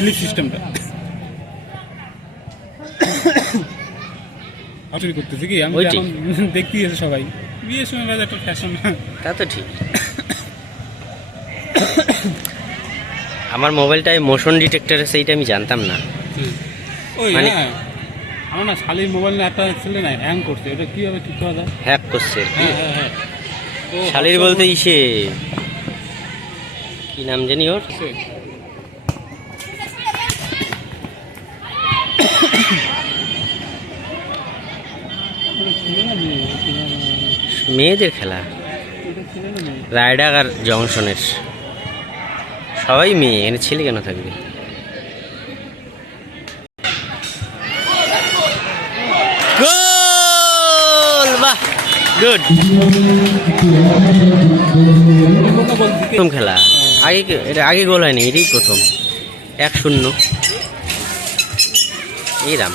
Slip সিস্টেমটা আসলে করতেছে কি আমি এখন দেখতেই আছে সবাই বিয়ের সময় বাজে একটা ফ্যাশন। তা তো ঠিক। আমার মোবাইলটায় মোশন ডিটেক্টর আছে, এইটা আমি জানতাম না। ওই হ্যাঁ আমার না শালির মোবাইল না একটা ছেলে না হ্যাং করছে, ওটা কীভাবে ঠিক করা যায়? হ্যাক করছে? হ্যাঁ হ্যাঁ হ্যাঁ শালির বলতে ইসে কি নাম জানি ওর, মেয়েদের খেলা রায়ডাক আর জংশনের সবাই মেয়ে, এখানে ছেলে কেন থাকবে? গোল! বাহ, গুড। প্রথম খেলা, আগে গোল হয়নি, এটাই প্রথম। 1-0 এই রাম।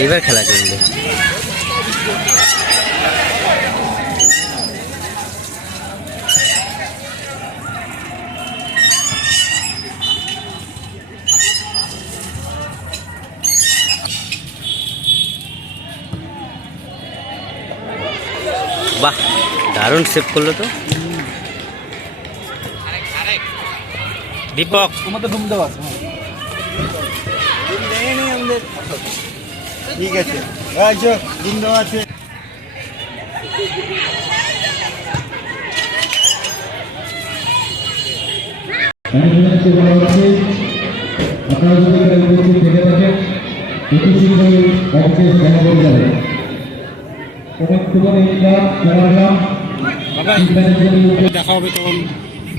এইবার খেলা চলবে। বাহ, দারুণ সেভ করলো তো দীপক। আমাদের ডুম দেওয়া আছে, ঠিক আছে ডিম দেওয়া আছে। দেখা হবে তখন,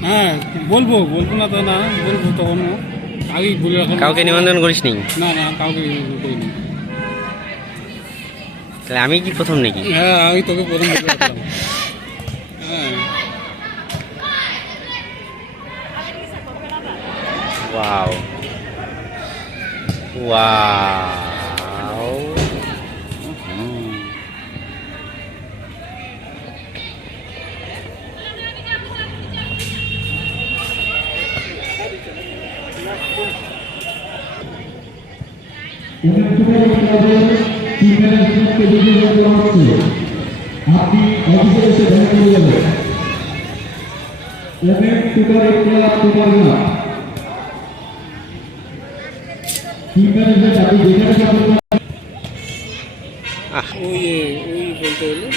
হ্যাঁ বলবো না তো, না বলবো তখন, আগেই বলে রাখো। কাউকে নিমন্ত্রণ করিস নি? না না কাউকে করিনি। তাহলে আমি কি প্রথম নাকি? হ্যাঁ আমি তোকে প্রথম বলে রাখলাম। হ্যাঁ ওয়াও ওয়াও। ওই বলতে হলে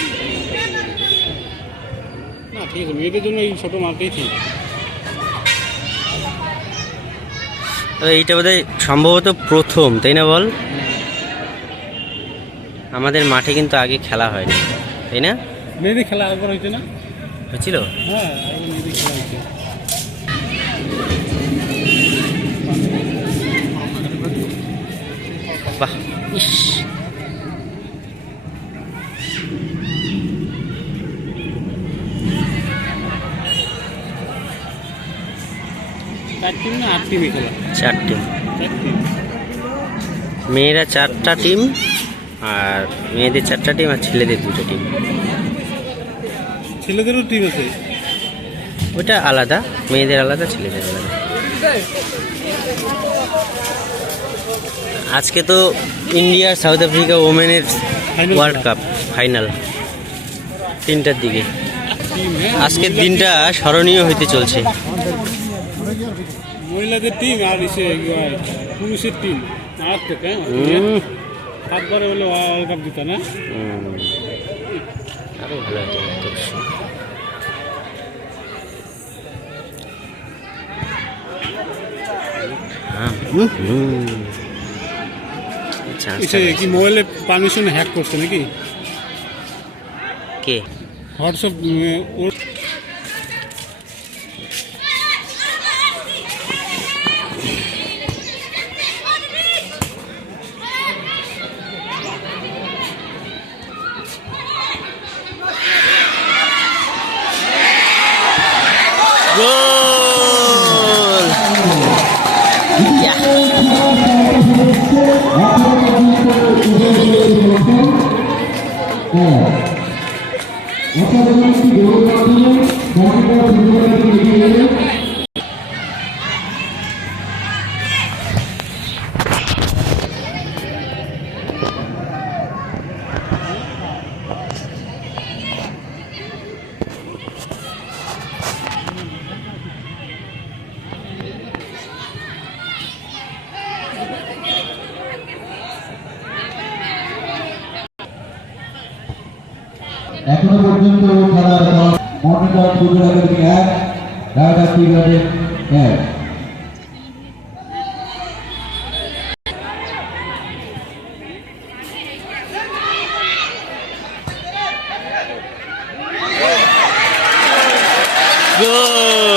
না, ঠিক আছে, মেয়েদের জন্য এই ছোটো মাঠেই ঠিক। এইটা বোধহয় সম্ভবত প্রথম, তাই না বল? আমাদের মাঠে কিন্তু আগে খেলা হয়নি, তাই না? মেয়েদের খেলা একবার হয়েছে না? হয়েছিল, হ্যাঁ মেয়েদের খেলা হয়েছে। বাহ, ইস চার টিম না 8 টিমে খেলা? 4 টিম। মেয়েরা 4টা টিম, আর মেয়েদের 4টা টিম, আর ছেলেদের 2টা টিম। ছেলেদেরও টিম আছে? ওটা আলাদা, মেয়েদের আলাদা, ছেলেদের আলাদা। আজকে তো ইন্ডিয়া সাউথ আফ্রিকা ওমেনের ওয়ার্ল্ড কাপ ফাইনাল 3টার দিকে। আজকের দিনটা স্মরণীয় হইতে চলছে। মহিলাদের টিম আর পুরুষের টিম আর তো সাতবারে হলে ওয়ার্ল্ড কাপ জিতা না? আরো ভালো হতো। কি মোবাইলে পারমিশন হ্যাক করছে নাকি? কে? হোয়াটসঅ্যাপ ওর এখনো পর্যন্ত খেলার মনিটর ফুটবলের 1 রাইডার টিগারের 1 গোল